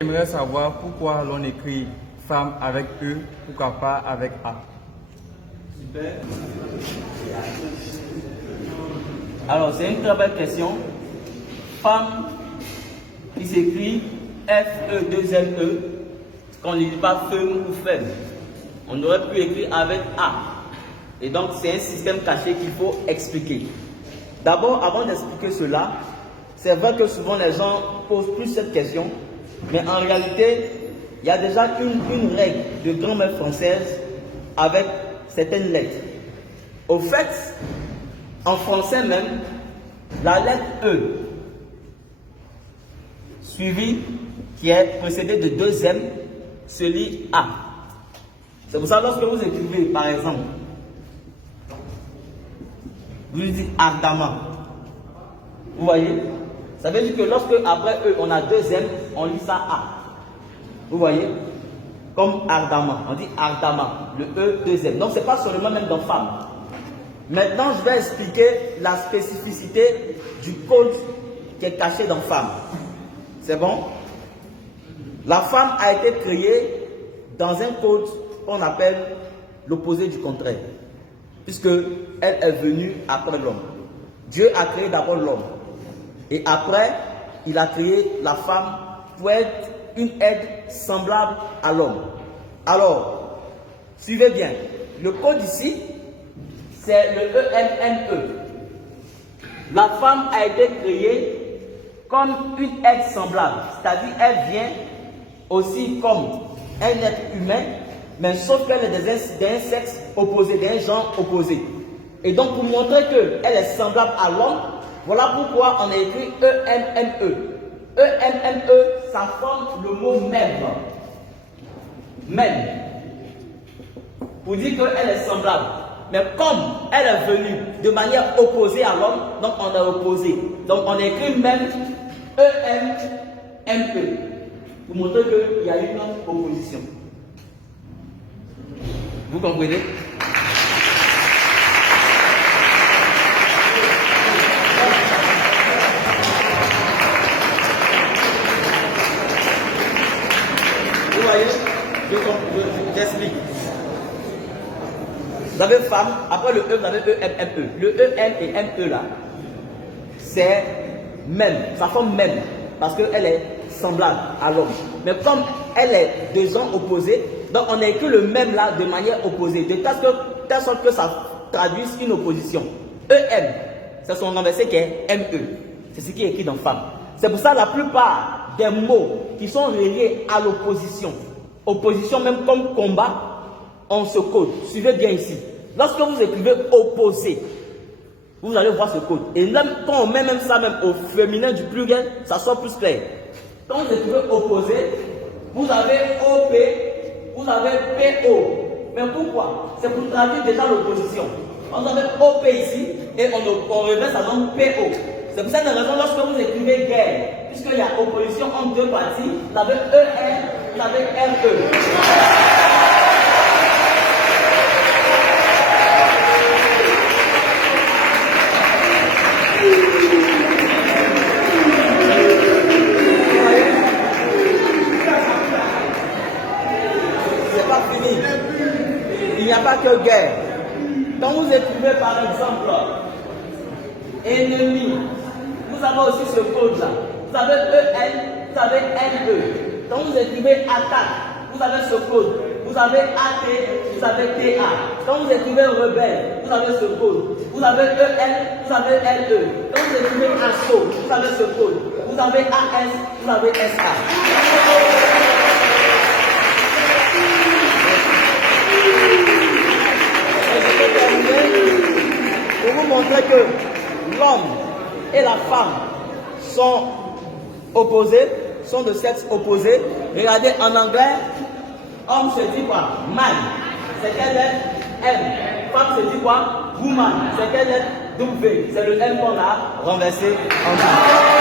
J'aimerais savoir pourquoi l'on écrit femme avec E, pourquoi pas avec A. Super. Alors, c'est une très belle question. Femme qui s'écrit F-E-2-L-E, qu'on ne dit pas femme ou femme. On aurait pu écrire avec A. Et donc, c'est un système caché qu'il faut expliquer. D'abord, avant d'expliquer cela, c'est vrai que souvent les gens posent plus cette question, mais en réalité, il y a déjà une règle de grammaire française avec certaines lettres. Au fait, en français même, la lettre E, suivie, qui est précédée de deux M, se lit A. C'est pour ça que lorsque vous écrivez, par exemple, vous dites ardemment. Vous voyez? Ça veut dire que lorsque après E, on a deux M, on lit ça A. Vous voyez? Comme ardemment. On dit ardemment. Le E, deux M. Donc, ce n'est pas seulement même dans femme. Maintenant, je vais expliquer la spécificité du code qui est caché dans femme. C'est bon? La femme a été créée dans un code qu'on appelle l'opposé du contraire. Puisque elle est venue après l'homme. Dieu a créé d'abord l'homme. Et après, il a créé la femme pour être une aide semblable à l'homme. Alors, suivez bien. Le code ici, c'est le E-M-N-E. La femme a été créée comme une aide semblable. C'est-à-dire, elle vient aussi comme un être humain, mais sauf qu'elle est d'un sexe opposé, d'un genre opposé. Et donc, pour montrer qu'elle est semblable à l'homme, voilà pourquoi on a écrit E-M-M-E. E-M-M-E, ça forme le mot même. Même. Pour dire qu'elle est semblable. Mais comme elle est venue de manière opposée à l'homme, donc on a opposé. Donc on a écrit même E-M-M-E. Pour montrer qu'il y a une opposition. Vous comprenez? Vous voyez? J'explique. Vous avez femme, après le E, vous avez E-M-M-E. Le E-M et M-E là, c'est même, ça forme même, parce qu'elle est semblable à l'homme. Mais comme elle est de genre opposés, donc on a écrit le même là de manière opposée, de telle sorte que ça traduise une opposition. E-M, c'est son renversé qui est M-E. C'est ce qui est écrit dans femme. C'est pour ça que la plupart des mots qui sont reliés à l'opposition, opposition même comme combat, on se code. Suivez bien ici. Lorsque vous écrivez opposé, vous allez voir ce code. Et même quand on met même ça même au féminin du pluriel, ça sort plus clair. Quand vous écrivez opposé, vous avez OP, vous avez PO. Mais pourquoi? C'est pour traduire déjà l'opposition. On avez OP ici et on remet ça dans PO. C'est pour cette raison, lorsque vous écrivez guerre, puisqu'il y a opposition entre deux parties, vous avez ER, vous avez RE. C'est pas fini. Il n'y a pas que guerre. Quand vous écrivez par exemple ennemi, vous avez aussi ce code là. Vous avez EN, vous avez NE. Quand vous écrivez attaque, vous avez ce code. Vous avez AT, vous avez TA. Quand vous écrivez rebelle, vous avez ce code. Vous avez EN, vous avez LE. Quand vous écrivez assaut, vous avez ce code. Vous avez AS, vous avez SA. Pour vous montrer que l'homme et la femme sont opposés, sont de sexe opposé. Regardez en anglais, homme se dit quoi? Man. C'est quelle lettre? M. Femme se dit quoi? Woman. C'est quelle lettre? W. C'est le M qu'on a renversé en bas.